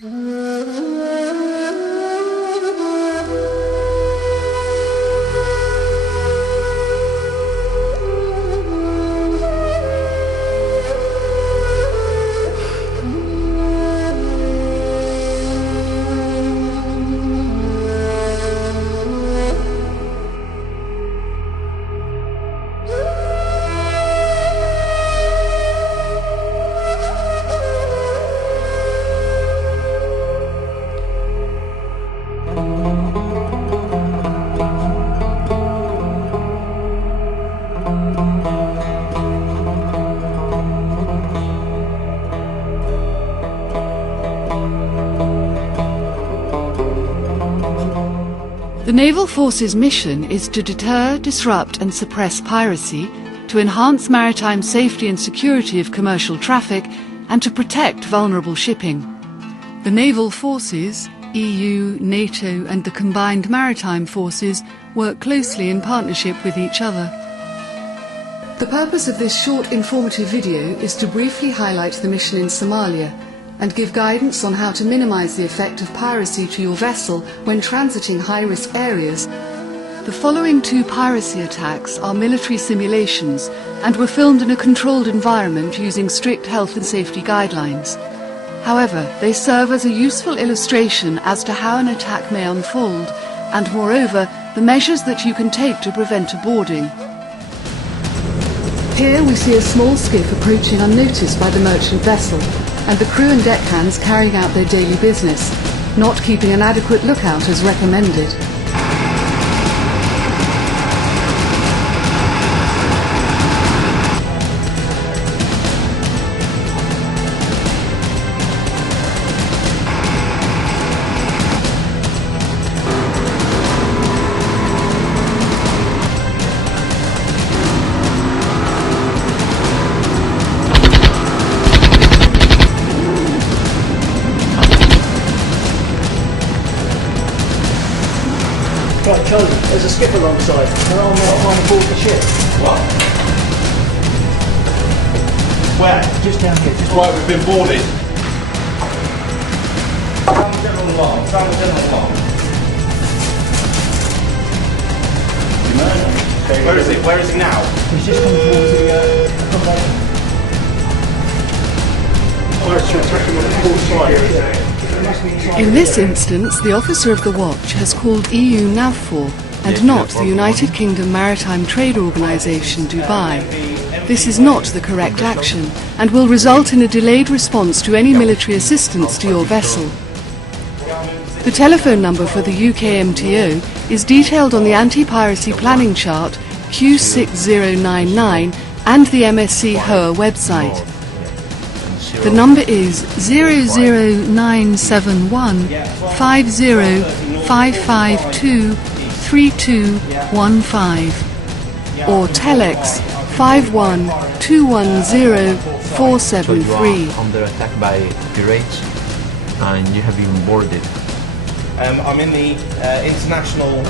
The Naval Force's mission is to deter, disrupt and suppress piracy, to enhance maritime safety and security of commercial traffic, and to protect vulnerable shipping. The Naval Forces, EU, NATO and the Combined Maritime Forces work closely in partnership with each other. The purpose of this short informative video is to briefly highlight the mission in Somalia and give guidance on how to minimise the effect of piracy to your vessel when transiting high-risk areas. The following two piracy attacks are military simulations and were filmed in a controlled environment using strict health and safety guidelines. However, they serve as a useful illustration as to how an attack may unfold and, moreover, the measures that you can take to prevent a boarding. Here we see a small skiff approaching unnoticed by the merchant vessel, and the crew and deckhands carrying out their daily business, not keeping an adequate lookout as recommended. Right, Charlie, there's a skip alongside. They're on board the ship. What? Where? Just down here. Just Right, we've been boarded. Sound the general alarm. Sound the general alarm. Where is he? Where is he now? He's just come towards the accommodation. In this instance, the officer of the watch has called EU NAVFOR and not the United Kingdom Maritime Trade Organisation, Dubai. This is not the correct action and will result in a delayed response to any military assistance to your vessel. The telephone number for the UK MTO is detailed on the anti-piracy planning chart Q6099 and the MSC HOA website. The number is 00971 50552 3215 or telex 51210473. So you are under attack by pirates and you have been boarded. I'm in the international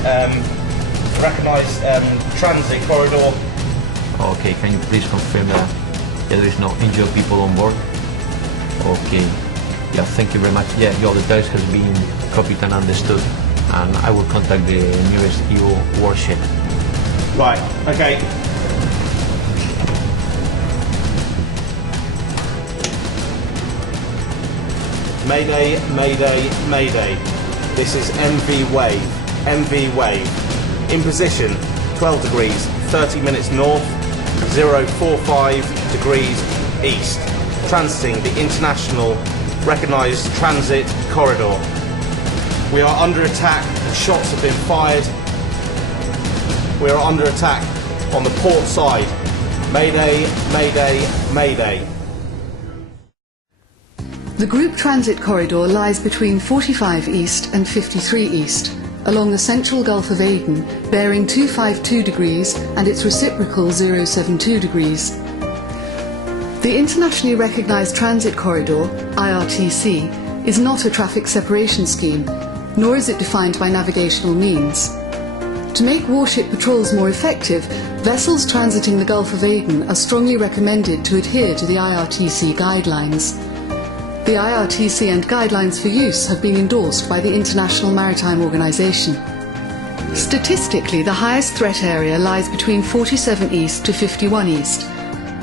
recognised transit corridor. Okay, can you please confirm that there is no injured people on board? Okay, yeah, thank you very much. Yeah, your details has been copied and understood, and I will contact the nearest EU warship. Right, okay. Mayday, mayday, mayday. This is MV Wave. MV Wave. In position, 12 degrees, 30 minutes north, 045 degrees east. Transiting the international recognised transit corridor. We are under attack. Shots have been fired. We are under attack on the port side. Mayday, mayday, mayday. The group transit corridor lies between 45 East and 53 East, along the central Gulf of Aden, bearing 252 degrees and its reciprocal 072 degrees. The internationally recognised transit corridor, IRTC, is not a traffic separation scheme, nor is it defined by navigational means. To make warship patrols more effective, vessels transiting the Gulf of Aden are strongly recommended to adhere to the IRTC guidelines. The IRTC and guidelines for use have been endorsed by the International Maritime Organization. Statistically, the highest threat area lies between 47 East to 51 East,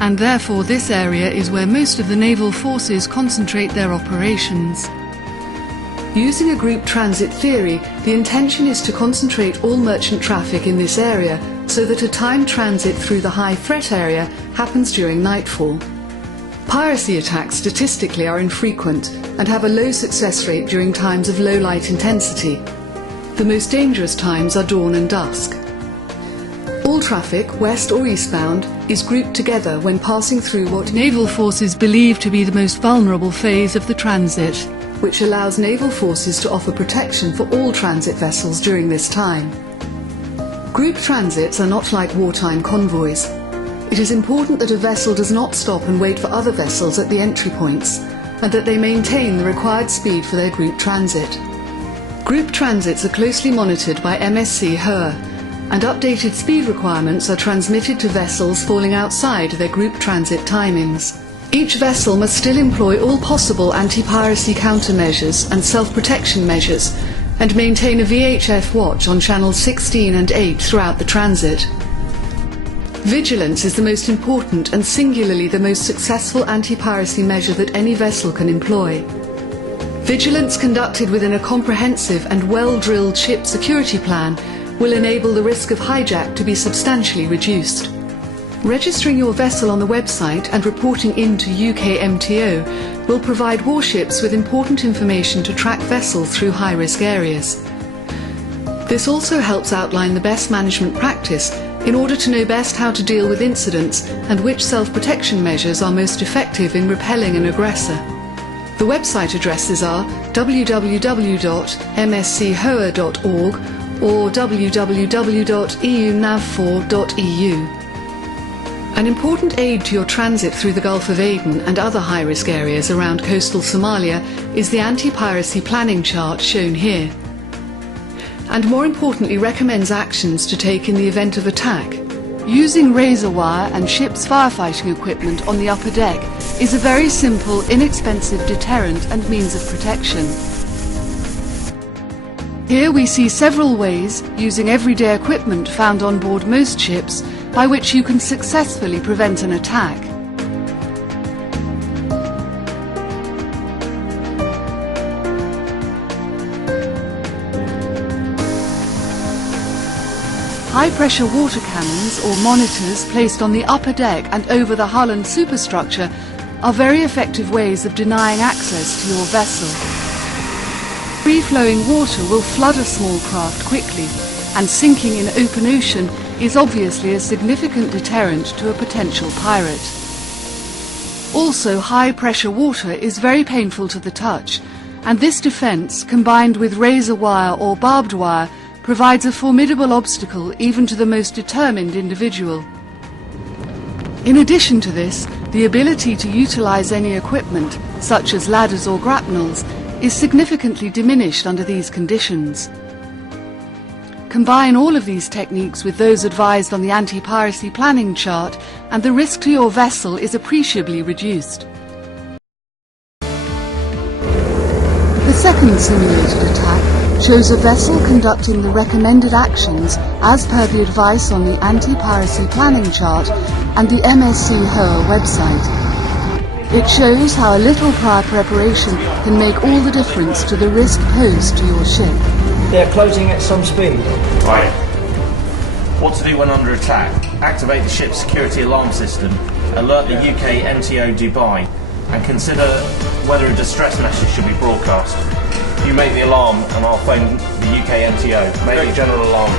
and therefore this area is where most of the naval forces concentrate their operations. Using a group transit theory, the intention is to concentrate all merchant traffic in this area so that a timed transit through the high threat area happens during nightfall. Piracy attacks statistically are infrequent and have a low success rate during times of low light intensity. The most dangerous times are dawn and dusk. All traffic, west or eastbound, is grouped together when passing through what naval forces believe to be the most vulnerable phase of the transit, which allows naval forces to offer protection for all transit vessels during this time. Group transits are not like wartime convoys. It is important that a vessel does not stop and wait for other vessels at the entry points, and that they maintain the required speed for their group transit. Group transits are closely monitored by MSC HOA, and updated speed requirements are transmitted to vessels falling outside their group transit timings. Each vessel must still employ all possible anti-piracy countermeasures and self-protection measures, and maintain a VHF watch on channels 16 and 8 throughout the transit. Vigilance is the most important and singularly the most successful anti-piracy measure that any vessel can employ. Vigilance conducted within a comprehensive and well-drilled ship security plan will enable the risk of hijack to be substantially reduced. Registering your vessel on the website and reporting in to UK MTO will provide warships with important information to track vessels through high-risk areas. This also helps outline the best management practice in order to know best how to deal with incidents and which self-protection measures are most effective in repelling an aggressor. The website addresses are www.mschoa.org or www.eunav4.eu. An important aid to your transit through the Gulf of Aden and other high-risk areas around coastal Somalia is the anti-piracy planning chart shown here, and more importantly recommends actions to take in the event of attack. Using razor wire and ship's firefighting equipment on the upper deck is a very simple, inexpensive deterrent and means of protection. Here we see several ways, using everyday equipment found on board most ships, by which you can successfully prevent an attack. High-pressure water cannons or monitors placed on the upper deck and over the hull and superstructure are very effective ways of denying access to your vessel. Free-flowing water will flood a small craft quickly, and sinking in open ocean is obviously a significant deterrent to a potential pirate. Also, high-pressure water is very painful to the touch, and this defense, combined with razor wire or barbed wire, provides a formidable obstacle even to the most determined individual. In addition to this, the ability to utilize any equipment, such as ladders or grapnels, is significantly diminished under these conditions. Combine all of these techniques with those advised on the anti-piracy planning chart, and the risk to your vessel is appreciably reduced. The second simulated attack shows a vessel conducting the recommended actions as per the advice on the anti-piracy planning chart and the MSC HOA website. It shows how a little prior preparation can make all the difference to the risk posed to your ship. They're closing at some speed. Right. What to do when under attack? Activate the ship's security alarm system, alert the UK MTO Dubai, and consider whether a distress message should be broadcast. You make the alarm and I'll phone the UK MTO. Make the general alarm.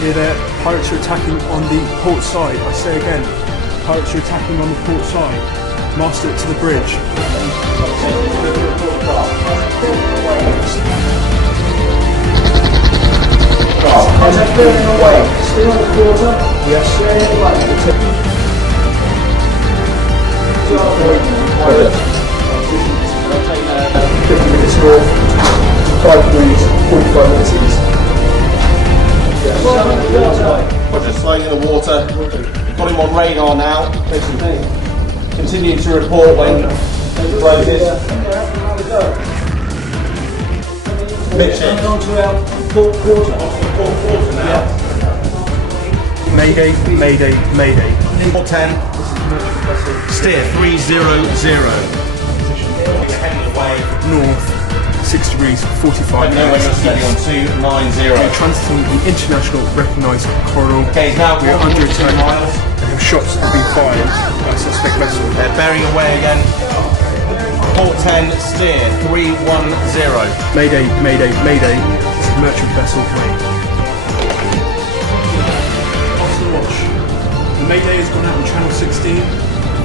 Here there, pirates are attacking on the port side. I say again, pirates are attacking on the port side. Master it to the bridge. Contact bearing away. Still on the quarter. Yes. Perfect. 50 minutes north, 5 degrees, 45 minutes east. Roger, slowing in the water. Got him on radar now. Continue to report when rotated. Mitchell. On to our port quarter. Port quarter now. Mayday, mayday, mayday. Port 10. Steer 300. Heading away. North, 6 degrees, 45 No, we're minutes steady on east. 290. We're transiting the international recognised corridor. Okay, now we are under attack. miles. Shots have been fired by a suspect vessel. They're bearing away again. Port 10, steer 310. Mayday, mayday, mayday. This is merchant vessel Wave. After watch. The mayday has gone out on channel 16.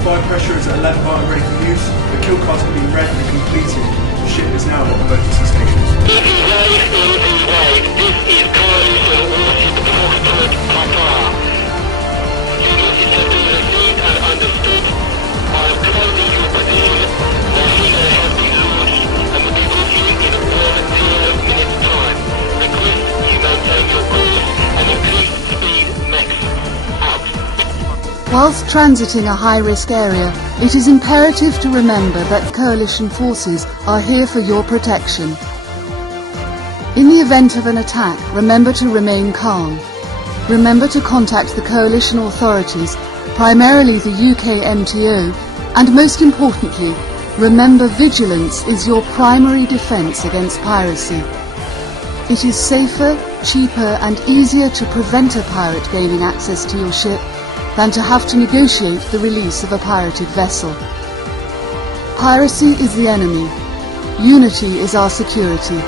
Fire pressure is at 11 bar and ready for use. The kill cast has been read and completed. The ship is now at emergency stations. This is Wave. This is Piracy. Foxtrot Papa. Signal system received and understood. I am closing your position. The signal has been launched and will be with you in 1 minutes time. Request you maintain your course and increase speed max. Out. Whilst transiting a high-risk area, it is imperative to remember that coalition forces are here for your protection. In the event of an attack, remember to remain calm. Remember to contact the coalition authorities, primarily the UK MTO, and most importantly, remember vigilance is your primary defence against piracy. It is safer, cheaper and easier to prevent a pirate gaining access to your ship than to have to negotiate the release of a pirated vessel. Piracy is the enemy. Unity is our security.